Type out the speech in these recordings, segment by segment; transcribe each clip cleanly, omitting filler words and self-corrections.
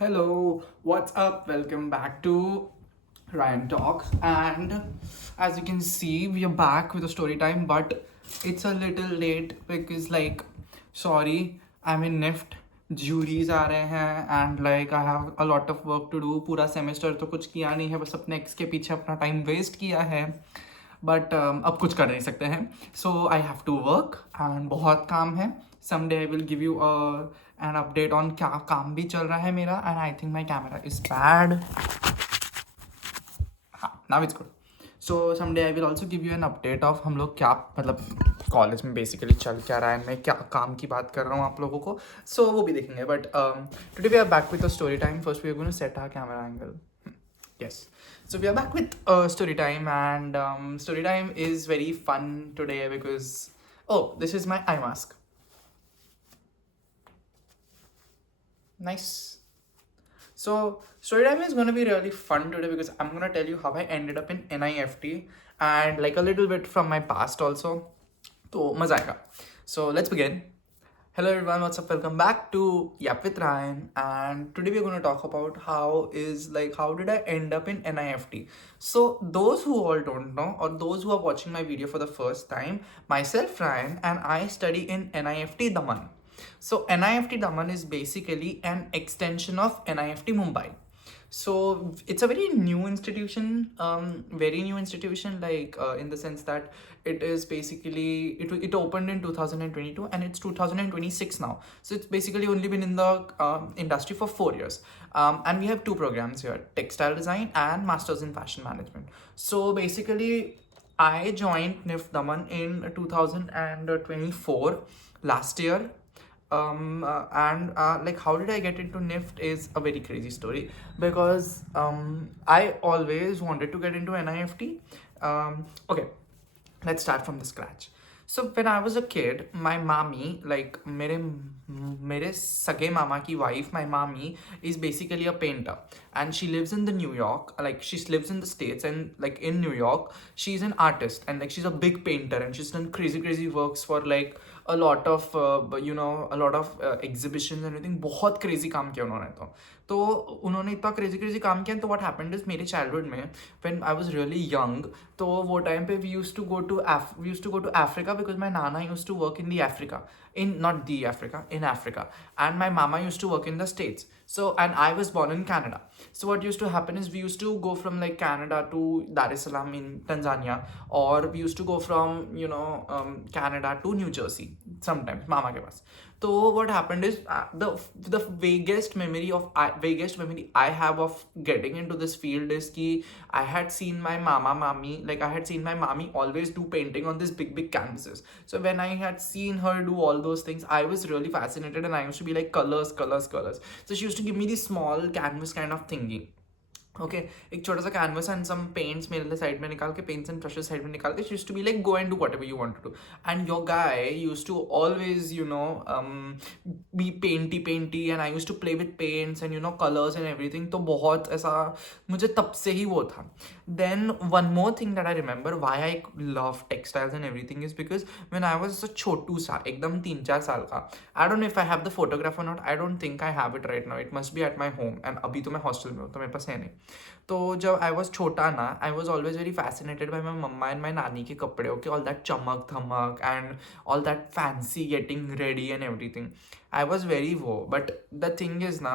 Hello, what's up? Welcome back to Ryan Talks. And as you can see, we are back with a story time, but it's a little late because, sorry, I'm in NIFT. Juries आ रहे हैं and I have a lot of work to do. पूरा semester तो कुछ किया नहीं है, बस अपने ex के पीछे अपना time waste किया है. बट अब कुछ कर नहीं सकते हैं. So I have to work and बहुत काम है. Someday I will give you an update on क्या काम भी चल रहा है मेरा. And I think my camera is bad. हाँ, now it's good. So someday I will also give you an update of हम लोग क्या मतलब कॉलेज में बेसिकली चल क्या रहा है. मैं क्या काम की बात कर रहा हूँ आप लोगों को. सो वो भी देखेंगे. But today we are back with a story time. First we are going to set our camera angle. Yes. So we are back with story time, and story time is very fun today because this is my eye mask. Nice. So story time is going to be really fun today because I'm going to tell you how I ended up in NIFT and like a little bit from my past also. So मजा आएगा. So let's begin. Hello everyone, what's up? Welcome back to Yap with Ryan, and today we're going to talk about how did I end up in NIFT. So those who all don't know or those who are watching my video for the first time, myself Ryan and I study in NIFT Daman. So NIFT Daman is basically an extension of NIFT Mumbai. So it's a very new institution, in the sense that it is basically it opened in 2022 and it's 2026 now. So it's basically only been in the industry for 4 years. And we have two programs here: textile design and masters in fashion management. So basically, I joined NIF Daman in 2024 last year. And how did I get into NIFT is a very crazy story because I always wanted to get into NIFT. Okay, let's start from the scratch. So when I was a kid, my mommy, like mere sage mama ki wife, my mommy is basically a painter, and she lives in the New York. Like she lives in the States, and like in New York, she's an artist, and like she's a big painter, and she's done crazy works for like a lot of exhibitions and everything. बहुत crazy काम किया उन्होंने. तो उन्होंने इतना crazy काम किया. तो what happened is मेरे childhood में when I was really young, तो वो time पे we used to go to Africa because my nana used to work in the Africa, in not the Africa, in Africa, and my mama used to work in the States. So and I was born in Canada. So what used to happen is we used to go from like Canada to Dar es Salaam in Tanzania, or we used to go from Canada to New Jersey sometimes mama ke paas. So what happened is the vaguest memory I have of getting into this field is ki I had seen my mommy always do painting on this big canvases. So when I had seen her do all those things, I was really fascinated, and I used to be like colors. So she used to give me this small canvas kind of thingy. Okay एक छोटा सा canvas and some paints मेरे side में निकाल के, paints and brushes side में निकाल के, used to be like go and do whatever you want to do. And your guy used to always be painty and I used to play with paints and colours and everything. तो बहुत ऐसा मुझे तब से ही वो था. Then one more thing that I remember why I love textiles and everything is because when I was छोटू सा एकदम 3-4 साल का, I don't no if I have the photograph और not, I don't think I have it right now, it must be at my home. And अभी तो मैं hostel में हूँ तो मेरे पास है नहीं. तो जब आई वॉज छोटा ना, I was always very fascinated by my मम्मा एंड माई नानी के कपड़े. ओके, ऑल दैट चमक धमक and all that fancy getting ready and everything. I was very वो. बट द थिंग इज ना,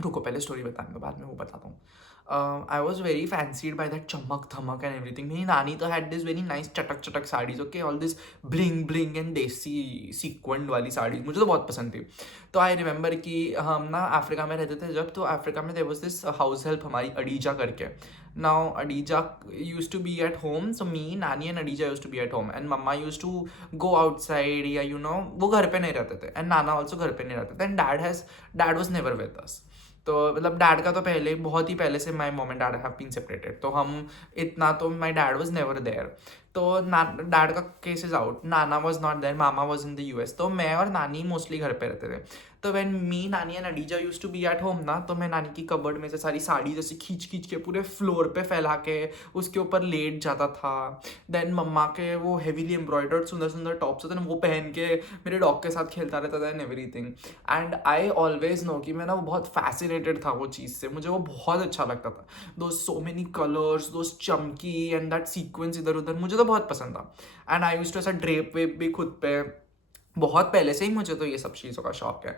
रुको पहले स्टोरी बताऊंगा, बाद में वो बताता हूँ. I was very fancied by that chamak dhamak and everything. मेरी नानी तो had this very nice चटक saris. Okay, all this bling and देसी sequined वाली साड़ीज मुझे तो बहुत पसंद थी. तो आई रिमेंबर कि हम ना अफ्रीका में रहते थे जब, तो अफ्रीका में there was this house help हमारी अडीजा करके. Now Adija used to be at home, so me, Nani and Adija used to be at home, and Mama used to go outside, या वो घर पे नहीं रहते थे, and Nana also घर पे नहीं रहते थे, and dad was never with us. तो मतलब डैड का तो पहले बहुत ही पहले से my mom and dad have been separated, तो हम इतना तो my dad was never there. तो डैड का case is out, nana was not there, mama was in the US, तो मैं और नानी मोस्टली घर पे रहते थे। तो व्हेन मी, नानी एंड अडीजा use to be at home ना, तो मैं नानी की कबर्ड में से सारी साड़ी जैसे खींच खींच के पूरे फ्लोर पे फैला के उसके ऊपर लेट जाता था। देन मम्मा के वो हेवीली एम्ब्रॉयडर्ड सुंदर सुंदर टॉप्स होते हैं ना, वो पहन के मेरे डॉग के साथ खेलता रहता था and everything. And I always no कि मैं ना वो बहुत फैसिनेटेड था वो चीज़ से, मुझे वो बहुत अच्छा लगता था। दो सो मेनी कलर्स, दो चमकी एंड दैट सीक्वेंस इधर उधर, मुझे तो बहुत पसंद था। एंड आई यूज टू ऐसा ड्रेप वेप भी खुद पे, बहुत पहले से ही मुझे तो ये सब चीज़ों का शौक है,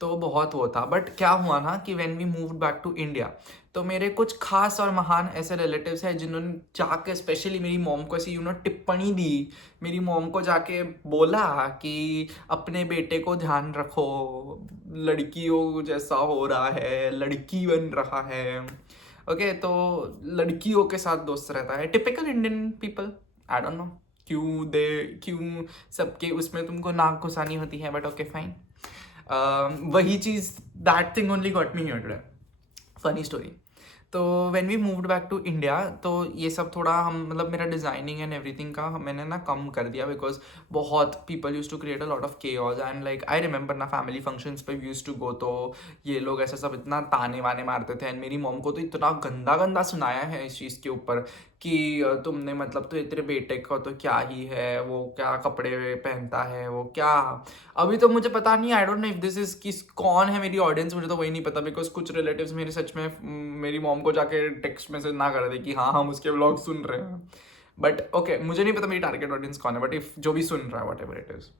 तो बहुत वो था। बट क्या हुआ ना कि when we moved back to India, तो मेरे कुछ खास और महान ऐसे रिलेटिव्स हैं जिन्होंने जाके स्पेशली मेरी मॉम को ऐसी टिप्पणी दी, मेरी मॉम को जाके बोला कि अपने बेटे को ध्यान रखो, लड़कियों जैसा हो रहा है, लड़की बन रहा है। ओके, तो लड़कियों के साथ दोस्त रहता है, typical Indian people. I don't no क्यों सबके उसमें तुमको नाक घुसानी होती है, बट ओके फाइन। वही चीज़, that thing only got me here today. Funny story. तो when we moved back to India, तो ये सब थोड़ा हम मतलब मेरा डिज़ाइनिंग एंड एवरीथिंग का मैंने ना कम कर दिया, बिकॉज बहुत people used to create a lot of chaos. And like I remember ना फैमिली फंक्शंस पे यूज टू गो, तो ये लोग ऐसे सब इतना ताने वाने मारते थे। एंड मेरी मॉम को तो इतना गंदा गंदा सुनाया है इस चीज़ के ऊपर कि तुमने मतलब तो तेरे बेटे को तो क्या ही है, वो क्या कपड़े पहनता है, वो क्या। अभी तो मुझे पता नहीं, आई don't know if this is किस कौन है मेरी ऑडियंस, मुझे तो वही नहीं पता, बिकॉज कुछ रिलेटिव्स मेरे सच में मेरी मॉम को जाके टेक्स्ट मैसेज ना कर दे कि हाँ हम उसके व्लॉग सुन रहे हैं। बट ओके, मुझे नहीं पता मेरी टारगेट ऑडियंस कौन है, बट इफ जो भी सुन रहा है, what ever it is,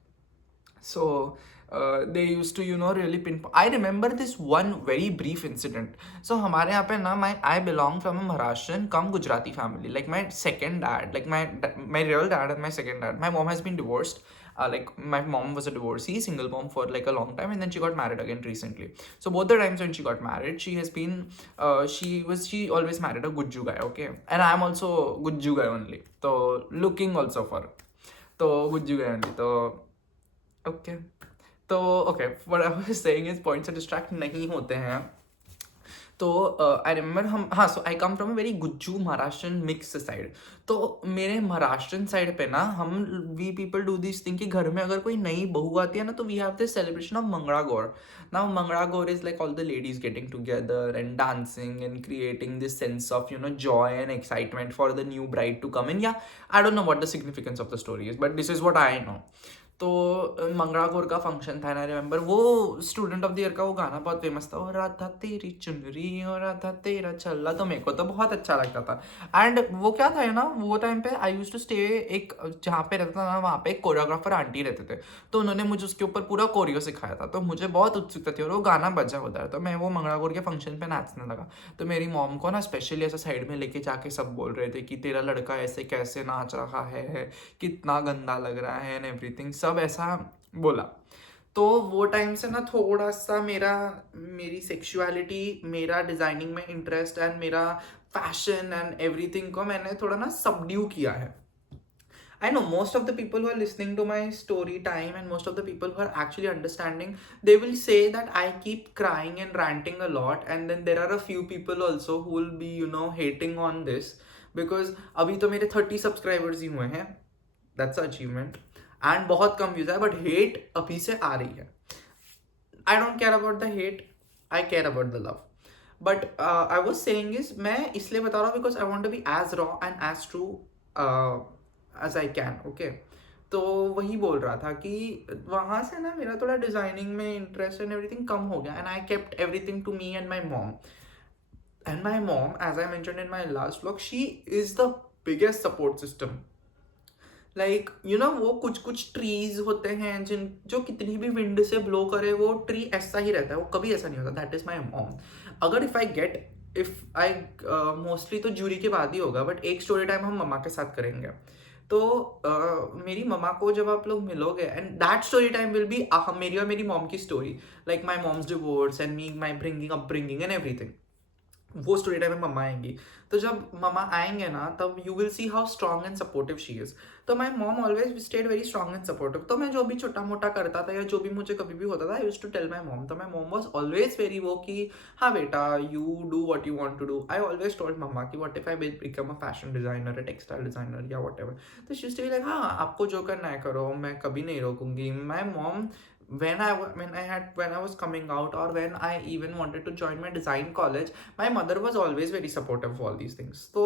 so they used to really pinpoint. I remember this one very brief incident. So हमारे यहाँ पे ना, I belong from a Maharashtrian come Gujarati family. Like my second dad, like my real dad and my second dad, my mom has been divorced. Like my mom was a divorcee, single mom for like a long time, and then she got married again recently. So both the times when she got married, she has been she always married a Gujju guy, okay, and I am also Gujju guy only, so looking also for, तो Gujju guy only, तो okay. तो okay, what I was saying is point से distract नहीं होते हैं। तो I remember hmm, हाँ, so I come from a very Gujju Maharashtrian mix side. तो मेरे महाराष्ट्रन साइड पे ना हम we people do this thing कि घर में अगर कोई नई बहू आती है ना, तो we have this celebration of Mangalagaur. Now Mangalagaur is like all the ladies getting together and dancing and creating this sense of joy and excitement for the new bride to come in, yeah I don't know what the significance of the story is, but this is what I know. तो मंगड़ागौर का function था, ना remember वो student of the year का वो गाना बहुत famous था, और राधा तेरी चुनरी और राधा तेरा छल्ला, तो मेरे को तो बहुत अच्छा लगता था। एंड वो क्या था ना, वो टाइम पे आई यूज टू स्टे, एक जहाँ पे रहता था ना, वहाँ पे एक कोरियोग्राफर आंटी रहते थे, तो उन्होंने मुझे उसके ऊपर पूरा कोरियो सिखाया था, तो मुझे बहुत उत्सुकता थी, और वो गाना बजा उधर, तो मैं वो मंगड़ागौर के फंक्शन पे नाचने लगा। तो मेरी मॉम को ना स्पेशली ऐसा साइड में लेके जाके सब बोल रहे थे कि तेरा लड़का ऐसे कैसे नाच रहा है, कितना गंदा लग रहा है एंड एवरीथिंग, सब ऐसा बोला। तो वो टाइम से ना थोड़ा सा मेरी सेक्सुअलिटी, मेरा डिजाइनिंग में इंटरेस्ट एंड मेरा फैशन एंड एवरीथिंग को मैंने थोड़ा ना सबड्यू किया है। I know most of the people who are listening to my story time and most of the people who are actually understanding, they will say that I keep crying and ranting a lot, and then there are a few people also who will be hating on this, because अभी तो मेरे 30 subscribers ही हुए हैं, that's an achievement, and बहुत कम views है, but hate अभी से आ रही है। I don't care about the hate, I care about the love. But I was saying is, मैं इसलिए बता रहा हूँ because I want to be as raw and as true as I can, okay? तो वही बोल रहा था कि वहाँ से ना मेरा थोड़ा डिजाइनिंग में इंटरेस्ट एंड एवरीथिंग कम हो गया, and I kept everything to me and my mom. And my mom, as I mentioned in my last vlog, she is the biggest support system. Like वो कुछ ट्रीज होते हैं जो कितनी भी विंड से ब्लो करे, वो ट्री ऐसा ही रहता है, वो कभी ऐसा नहीं होता। That is my mom. अगर इफ आई मोस्टली तो जूरी के बाद ही होगा, बट एक स्टोरी टाइम हम मम्मा के साथ करेंगे। तो मेरी मम्मा को जब आप लोग मिलोगे, and that story time will be मेरी और मेरी मॉम की story, like my mom's divorce and me, my upbringing and everything. वो स्टोरी टाइम में मम्मा आएंगी। तो जब मम्मा आएंगे ना, तब you will see how strong and supportive she is. तो my mom always stayed very strong and supportive. तो मैं जो भी छोटा मोटा करता था या जो भी मुझे कभी भी होता था, I used to tell my mom. तो my mom was always very वो कि हाँ बेटा, you do what you want to do. I always told मम्मा कि what if I become a fashion designer, a textile designer या whatever. तो she used to be like, हाँ आपको जो करना है करो, मैं कभी नहीं रोकूंगी। My mom, when I was coming out, or when I even wanted to join my design college, my mother was always very supportive of all these things. So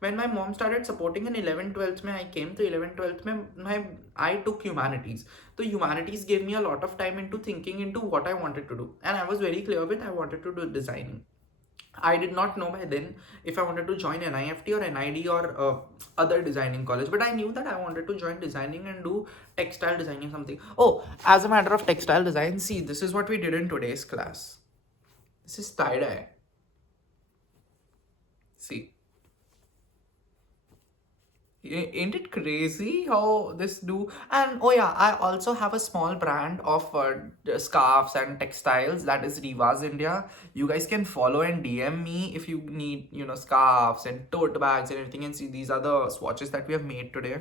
when my mom started supporting in 11th 12th mein, I came to 11th 12th mein, I took humanities. So humanities gave me a lot of time into thinking into what I wanted to do, and I was very clear with I wanted to do designing. I did not know by then if I wanted to join NIFT or NID or other designing college, but I knew that I wanted to join designing and do textile designing something. Oh, as a matter of textile design, see, this is what we did in today's class. This is tie dye. See, ain't it crazy how this do? And oh yeah, I also have a small brand of scarves and textiles, that is Rivas India. You guys can follow and DM me if you need, you know, scarves and tote bags and everything. And see, these are the swatches that we have made today.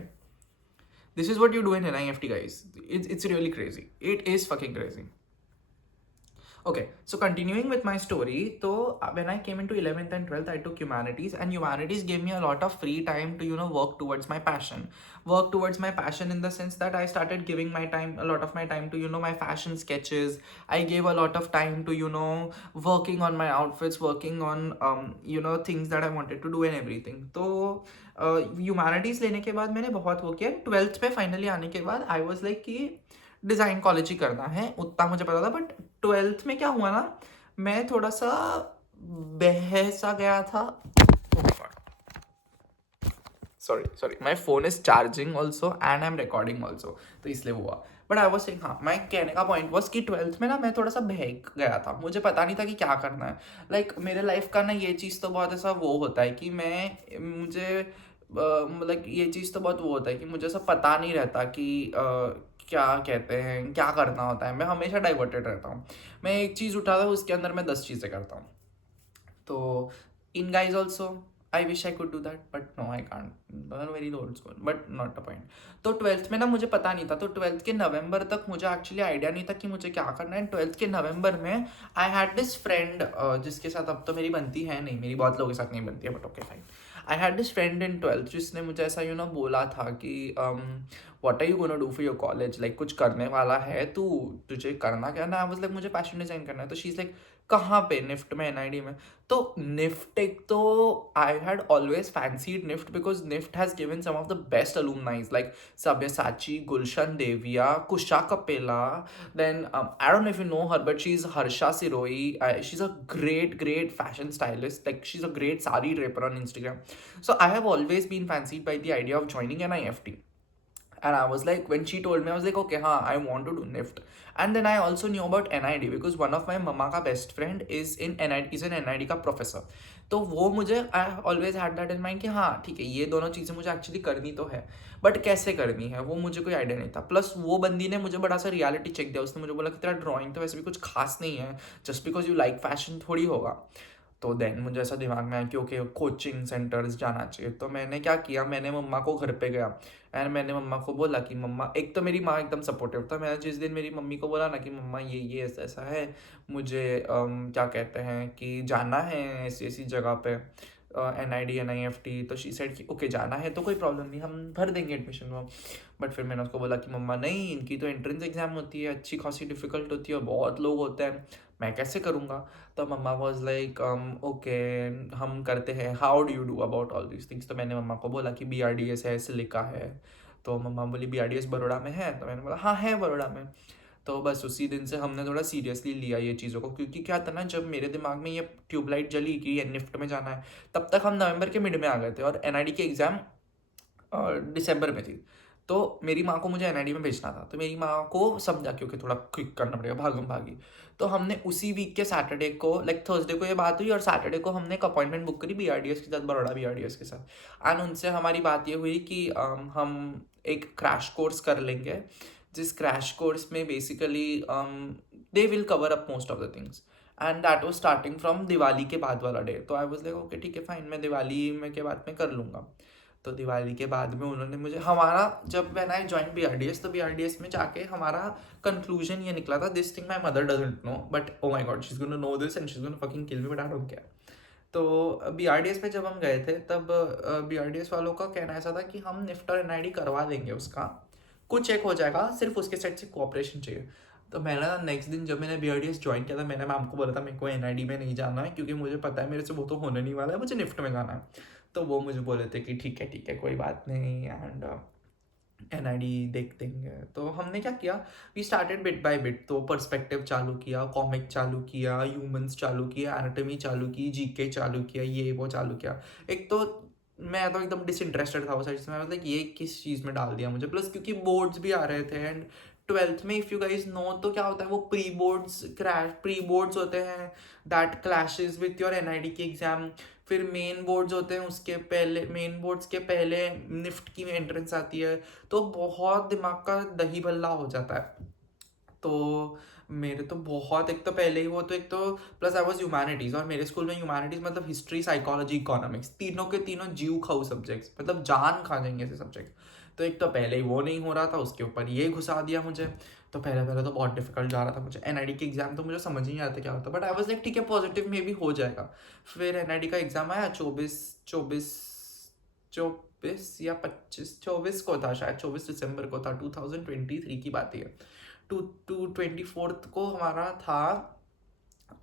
This is what you do in NIFT, guys. It's really crazy. It is fucking crazy. Okay, so continuing with my story, so when I came into 11th and 12th, I took humanities, and humanities gave me a lot of free time to, you know, work towards my passion. Work towards my passion in the sense that I started giving my time, a lot of my time to, you know, my fashion sketches. I gave a lot of time to, you know, working on my outfits, working on, you know, things that I wanted to do and everything. So, humanities लेने के बाद मैंने बहुत वो किया। 12th में finally आने के बाद आई वाज लाइक कि डिज़ाइन कॉलेज ही करना है, उतना मुझे पता था। बट 12th में क्या हुआ ना, मैं थोड़ा सा बहसा गया था। Sorry my phone is charging also and I am recording also, तो इसलिए हुआ। बट आई वॉज सेइंग, हाँ, मैं कहने का पॉइंट वॉज कि 12th में ना मैं थोड़ा सा बहक गया था, मुझे पता नहीं था कि क्या करना है। लाइक मेरे लाइफ का ना ये चीज़ तो बहुत ऐसा वो होता है कि मुझे मतलब ये चीज़ तो बहुत वो होता है कि मुझे ऐसा पता नहीं रहता कि क्या कहते हैं, क्या करना होता है। मैं हमेशा डाइवर्टेड रहता हूँ। मैं एक चीज़ उठाता हूँ, उसके अंदर मैं 10 चीज़ें करता हूँ। तो इन guys also I wish I could do that, but no I can't. Very old school, but not a point. तो 12th में ना मुझे पता नहीं था। तो 12th के नवंबर तक मुझे एक्चुअली आइडिया नहीं था कि मुझे क्या करना है। 12th के नवंबर में आई हैड दिस फ्रेंड, जिसके साथ अब तो मेरी बनती है नहीं, मेरी बहुत लोगों के साथ नहीं बनती है, but okay fine. I had this friend in 12th जिसने मुझे ऐसा बोला था कि what are you gonna do for your college, like कुछ करने वाला है तू, तुझे करना क्या ना। आई वाज लाइक मुझे फैशन डिजाइन करना है। तो शी इज लाइक, कहाँ पे? निफ्ट में, एनआईडी में। तो निफ्ट एक तो I had always fancied NIFT because NIFT has given some of the best alumnis like Sabyasachi, Gulshan Devia, Kusha Kapela, then I don't know if you know her, but she's Harsha Siroi. She's a great fashion stylist, like she's a great sari draper on Instagram. So I have always been fancied by the idea of joining an IFT. And I was like, when she told me, I was like, okay, हाँ, I want to do NIFT. And then I also knew about NID because one of my mama का best friend is in NID, is an NID का professor. तो वो मुझे, I always had that in mind कि हाँ ठीक है, ये दोनों चीज़ें मुझे एक्चुअली करनी तो है, बट कैसे करनी है वो मुझे कोई आइडिया नहीं था। प्लस वो बंदी ने मुझे बड़ा सा रियलिटी चेक दिया। उसने मुझे बोला कि तेरा ड्राइंग तो वैसे भी कुछ खास नहीं है, just because you like fashion थोड़ी होगा। तो देन मुझे ऐसा दिमाग में आया कि ओके, कोचिंग सेंटर्स जाना चाहिए। तो मैंने क्या किया, मैंने मम्मा को घर पे गया एंड मैंने मम्मा को बोला कि मम्मा, एक तो मेरी माँ एकदम सपोर्टिव था। मैंने जिस दिन मेरी मम्मी को बोला ना कि मम्मा ये ऐसा ऐसा है, मुझे क्या कहते हैं कि जाना है ऐसी ऐसी जगह पे, NID NIFT, तो शी सेड कि ओके जाना है तो कोई प्रॉब्लम नहीं, हम भर देंगे एडमिशन वो। बट फिर मैंने उसको बोला कि मम्मा नहीं, इनकी तो एंट्रेंस एग्जाम होती है, अच्छी खासी डिफिकल्ट होती है, बहुत लोग होते हैं, मैं कैसे करूँगा। तो मम्मा वॉज लाइक ओके, हम करते हैं, how do you do about all these things. तो मैंने मम्मा को बोला कि BRDS है, सिलिका है। तो मम्मा बोली BRDS बड़ोड़ा में है। तो मैंने बोला हाँ है बड़ोड़ा में। तो बस उसी दिन से हमने थोड़ा सीरियसली लिया ये चीज़ों को, क्योंकि क्या था ना, जब मेरे दिमाग में ये ट्यूबलाइट जली कि ये निफ्ट में जाना है, तब तक हम नवंबर के मिड में आ गए थे और NID की एग्ज़ाम दिसंबर में थी। तो मेरी माँ को मुझे NID में भेजना था। तो मेरी माँ को समझा कि ओके थोड़ा क्विक करना पड़ेगा, भागम भागी। तो हमने उसी वीक के सैटरडे को, लाइक थर्सडे को ये बात हुई और सैटरडे को हमने एक अपॉइंटमेंट बुक करी BRDS के साथ, बड़ोड़ा BRDS के साथ। एंड उनसे हमारी बात ये हुई कि हम एक क्रैश कोर्स कर लेंगे, जिस क्रैश कोर्स में basically they will cover up most of the things. And that was starting from Diwali के बाद वाला डे। तो आई वाज लाइक ओके ठीक है फाइन, मैं दिवाली में के बाद में कर लूँगा। तो दिवाली के बाद में उन्होंने मुझे हमारा जब व्हेन आई जॉइन BRDS, तो BRDS में जाके हमारा कंक्लूजन ये निकला था, this thing my mother doesn't know but oh my god she is gonna know this and she is gonna fucking kill me but I don't care. तो BRDS में जब हम गए थे तब BRDS वालों का कहना ऐसा था कि हम निफ्ट और NID करवा देंगे, उसका कुछ चेक हो जाएगा, सिर्फ उसके साइड से कोऑपरेशन चाहिए। तो मैंने ना नेक्स्ट दिन जब मैंने BRDS ज्वाइन किया था, मैंने मैम को बोला था मेरे को NID में नहीं जाना है क्योंकि मुझे पता है मेरे से वो तो होने नहीं वाला है, मुझे निफ्ट में जाना है। तो वो मुझे बोले थे कि ठीक है कोई बात नहीं एंड NID देख देंगे। तो हमने क्या किया, we started bit by bit. तो पर्सपेक्टिव चालू किया, कॉमिक चालू किया, ह्यूमंस चालू किया, एनाटॉमी चालू की, GK चालू किया, ये वो चालू किया। एक तो मैं तो एकदम डिसइंटरेस्टेड था वो सारी चीज़ में, मतलब ये किस चीज़ में डाल दिया मुझे, प्लस क्योंकि बोर्ड्स भी आ रहे थे एंड 12th में इफ़ यू गाइज नो तो क्या होता है, वो प्री बोर्ड्स होते हैं that clashes with your NID की एग्जाम। फिर मेन बोर्ड्स होते हैं, उसके पहले मेन बोर्ड्स के पहले निफ्ट की एंट्रेंस आती है। तो बहुत दिमाग का दही भल्ला हो जाता है। तो मेरे तो बहुत, एक तो पहले ही वो, तो एक तो प्लस आई वाज ह्यूमैनिटीज़, और मेरे स्कूल में ह्यूमैनिटीज़ मतलब हिस्ट्री, साइकोलॉजी, इकोनॉमिक्स, तीनों के तीनों जीव खाऊ सब्जेक्ट्स, मतलब जान खा जाएंगे ऐसे सब्जेक्ट। तो एक तो पहले ही वो नहीं हो रहा था, उसके ऊपर ये घुसा दिया मुझे। तो पहले पहले तो बहुत डिफिकल्ट जा रहा था मुझे। NID की एग्जाम तो मुझे समझ ही नहीं आता क्या होता, बट आई वाज लाइक ठीक है पॉजिटिव में भी हो जाएगा। फिर NID का एग्जाम आया 24 या 24 को था शायद, 24 दिसंबर को था, 2023 की बात है। टू 24th को हमारा था,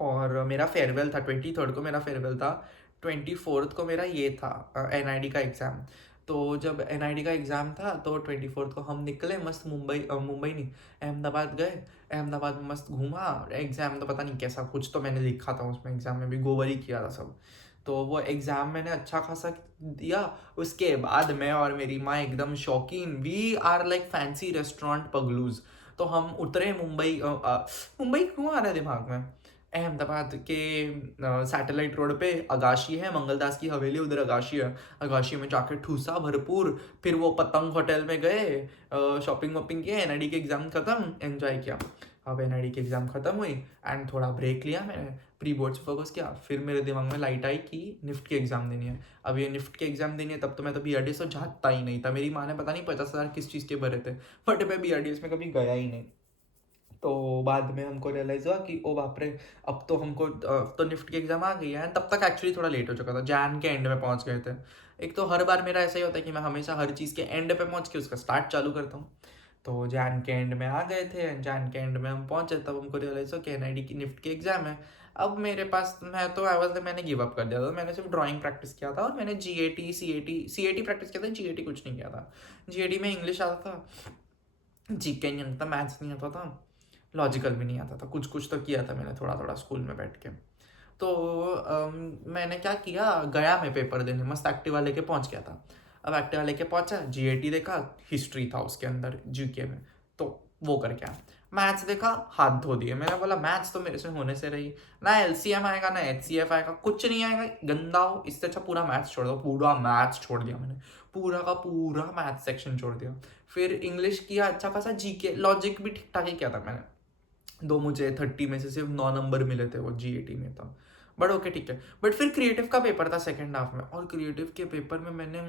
और मेरा फेयरवेल था 23rd को, मेरा फेयरवेल था 24th को, मेरा ये था NID का एग्ज़ाम। तो जब NID का एग्ज़ाम था तो 24th को हम निकले मस्त, मुंबई नहीं, अहमदाबाद गए। अहमदाबाद में मस्त घूमा। एग्ज़ाम तो पता नहीं कैसा, कुछ तो मैंने लिखा था उसमें, एग्ज़ाम में भी गोबर ही किया था सब। तो वो एग्ज़ाम मैंने अच्छा खासा दिया। उसके बाद मैं और मेरी माँ एकदम शौकीन, we are like fancy restaurant पगलूज। तो हम उतरे मुंबई, मुंबई क्यों आ रहा है दिमाग में, अहमदाबाद के सैटेलाइट रोड पे अगाशी है, मंगलदास की हवेली, उधर अगाशी है। अगाशी में जाके ठूसा भरपूर। फिर वो पतंग होटल में गए, शॉपिंग वॉपिंग किए, NID के एग्ज़ाम ख़त्म, एंजॉय किया। अब NID की एग्ज़ाम ख़त्म हुई एंड थोड़ा ब्रेक लिया मैंने, प्री बोर्ड्स फोकस किया। फिर मेरे दिमाग में लाइट आई कि निफ्ट की एग्ज़ाम देनी है। अब ये निफ्ट की एग्ज़ाम देनी है, तब तो मैं तो BRDS तो जाता ही नहीं था। मेरी माँ ने पता नहीं 50,000 किस चीज़ के भरे थे, बट मैं BRDS में कभी गया ही नहीं। तो बाद में हमको रियलाइज़ हुआ कि ओ बाप रे, अब तो हमको तो निफ्ट की एग्ज़ाम आ गई है। तब तक एक्चुअली थोड़ा लेट हो चुका था, जैन के एंड में पहुंच गए थे। एक तो हर बार मेरा ऐसा ही होता है कि मैं हमेशा हर चीज़ के एंड पे पहुंच के उसका स्टार्ट चालू करता हूँ। तो जैन के एंड में आ गए थे, जैन के एंड में हम पहुंचे, तब हमको रियलाइज़ हो कि NID की निफ्ट की एग्ज़ाम है। अब मेरे पास, मैं तो मैंने गिव अप कर दिया था। मैंने सिर्फ ड्राइंग प्रैक्टिस किया था, और मैंने GAT CAT प्रैक्टिस किया था, GAT कुछ नहीं किया था। GAT में इंग्लिश आता था, GK नहीं आता था, मैथ्स नहीं आता था, लॉजिकल भी नहीं आता था। कुछ कुछ तो किया था मैंने थोड़ा थोड़ा स्कूल में बैठ के। तो मैंने क्या किया, गया मैं पेपर देने, मस्त एक्टिवा लेके पहुंच गया था। अब एक्टिवा लेके पहुंचा, GAT देखा, हिस्ट्री था उसके अंदर GK में, तो वो करके आया। मैथ्स देखा, हाथ धो दिए। मैंने बोला मैथ्स तो मेरे से होने से रही, ना LCM आएगा ना HCF आएगा, कुछ नहीं आएगा, गंदा हो, इससे अच्छा पूरा मैथ्स छोड़ दो। पूरा मैथ्स छोड़ दिया मैंने, पूरा का पूरा मैथ्स सेक्शन छोड़ दिया। फिर इंग्लिश किया अच्छा खासा, GK लॉजिक भी ठीक ठाक ही किया था मैंने। मुझे 30 में से सिर्फ 9 नंबर मिले थे वो GAT में था, बट ओके ठीक है। बट फिर क्रिएटिव का पेपर था सेकेंड हाफ में, और क्रिएटिव के पेपर में मैंने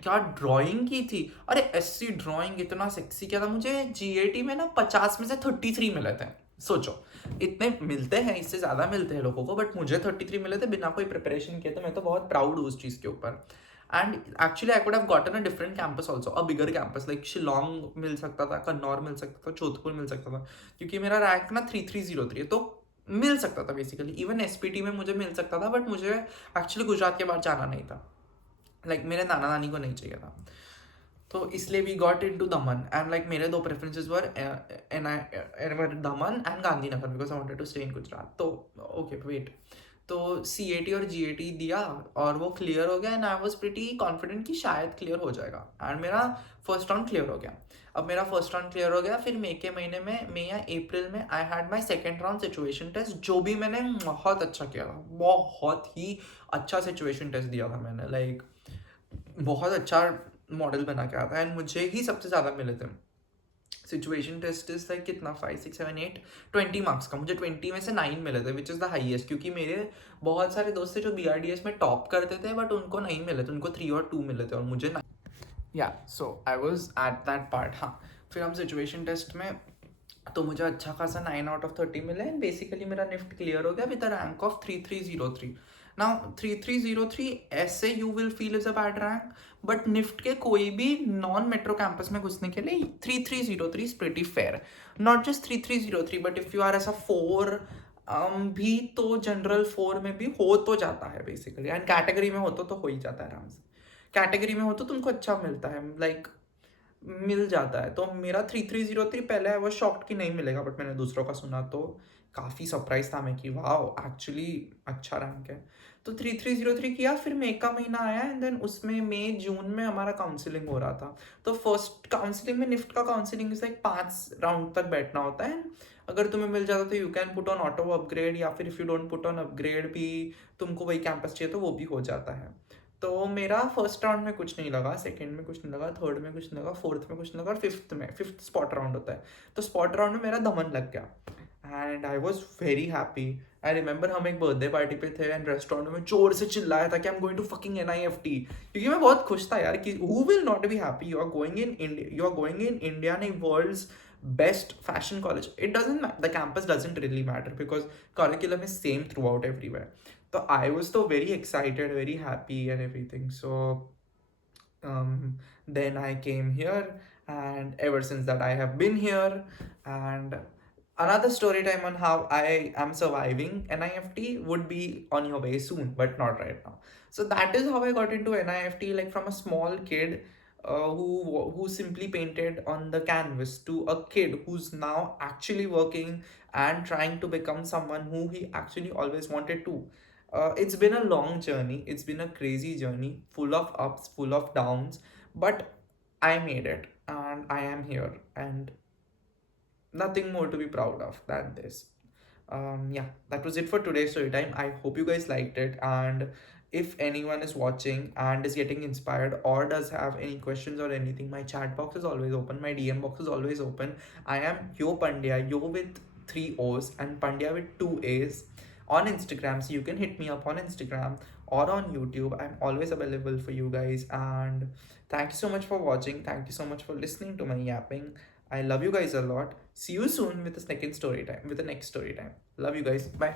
क्या ड्राइंग की थी। अरे ऐसी ड्राइंग, इतना सेक्सी किया था। मुझे GAT में ना 50 में से 33 मिले थे। सोचो, इतने मिलते हैं, इससे ज़्यादा मिलते हैं लोगों को, बट मुझे 33 मिले थे बिना कोई प्रिपरेशन किए। तो मैं तो बहुत प्राउड हूँ उस चीज़ के ऊपर। And actually I could have gotten a different campus also, a bigger campus, like Shillong मिल सकता था, कन्नौर मिल सकता था, जोधपुर मिल सकता था, क्योंकि मेरा रैंक ना 3303 है। तो मिल सकता था बेसिकली, इवन SPT में मुझे मिल सकता था, बट मुझे एक्चुअली गुजरात के बाहर जाना नहीं था, लाइक मेरे नाना नानी को नहीं चाहिए था। तो इसलिए we got into Daman, and like मेरे दो preferences were Daman and Gandhinagar, because I wanted to stay in Gujarat. तो ओके वेट, तो CAT और GAT दिया और वो क्लियर हो गया, and I was pretty confident कि शायद क्लियर हो जाएगा, एंड मेरा फर्स्ट राउंड क्लियर हो गया। अब मेरा फर्स्ट राउंड क्लियर हो गया, फिर मई के महीने में, मई या अप्रैल में, I had my second round situation test, जो भी मैंने बहुत अच्छा किया था, बहुत ही अच्छा सिचुएशन टेस्ट दिया था मैंने, लाइक बहुत अच्छा मॉडल बना के आया था, एंड मुझे ही सबसे ज़्यादा मिले थे। सिचुएशन टेस्ट इज लाइक कितना 5 6 7 8 20 मार्क्स का, मुझे 20 में से 9 मिले थे, विच इज़ द हाईएस्ट, क्योंकि मेरे बहुत सारे दोस्त थे जो BRDS में टॉप करते थे बट उनको नहीं मिले थे, उनको 3 और 2 मिले थे और मुझे 9। या so I was at that part. हाँ, फिर हम सिचुएशन टेस्ट में, तो मुझे अच्छा खासा 9/30 मिले एंड बेसिकली मेरा निफ्ट क्लियर हो गया with the rank of 3303। Now 3303 ऐसे you will feel is a bad rank, but NIFT के कोई भी नॉन मेट्रो कैंपस में घुसने के लिए 3303 is pretty fair. Not just 3303 but if you are as a 4 भी, तो जनरल 4 में भी हो तो जाता है बेसिकली, एंड कैटेगरी में हो तो ही जाता है आराम से। कैटेगरी में हो तो तुमको अच्छा मिलता है, लाइक मिल जाता है। तो मेरा 3303 पहले है वो शॉक्ड कि नहीं मिलेगा, बट मैंने दूसरों का सुना तो काफ़ी सरप्राइज था मैं कि वाह एक्चुअली अच्छा रैंक है। तो 3303 किया, फिर मई का महीना आया एंड देन उसमें मई जून में हमारा काउंसलिंग हो रहा था। तो फर्स्ट काउंसलिंग में, निफ्ट का काउंसलिंग इज लाइक 5 राउंड तक बैठना होता है। अगर तुम्हें मिल जाता तो you can put on auto upgrade, या फिर if you don't put on upgrade भी तुमको वही कैंपस चाहिए तो वो भी हो जाता है। तो मेरा फर्स्ट राउंड में कुछ नहीं लगा, सेकंड में कुछ नहीं लगा, थर्ड में कुछ नहीं लगा, फोर्थ में कुछ नहीं लगा, और फिफ्थ स्पॉट राउंड होता है। तो स्पॉट राउंड में मेरा दमन लग गया and I was very happy. I remember हम एक बर्थडे पार्टी पे थे एंड रेस्टोरेंट में जोर से चिल्लाया था कि I am going to fucking NIFT, क्योंकि मैं बहुत खुश था यार कि who will not be happy, you are going in India, you are going in India ने world's best fashion college. It doesn't, the campus doesn't really matter because curriculum is same throughout everywhere. So I was so very excited, very happy and everything. So then I came here, and ever since that I have been here. And another story time on how I am surviving NIFT would be on your way soon, but not right now. So that is how I got into NIFT, like from a small kid who simply painted on the canvas, to a kid who's now actually working and trying to become someone who he actually always wanted to. It's been a long journey. It's been a crazy journey, full of ups, full of downs, but I made it and I am here, and nothing more to be proud of than this. Yeah, that was it for today's story time. I hope you guys liked it, and if anyone is watching and is getting inspired or does have any questions or anything, my chat box is always open, my DM box is always open. I am Yo Pandya, Yo with 3 O's and Pandya with 2 A's on Instagram, so you can hit me up on Instagram or on YouTube. I'm always available for you guys, and thank you so much for watching. Thank you so much for listening to my yapping. I love you guys a lot. See you soon with the next story time. Love you guys. Bye.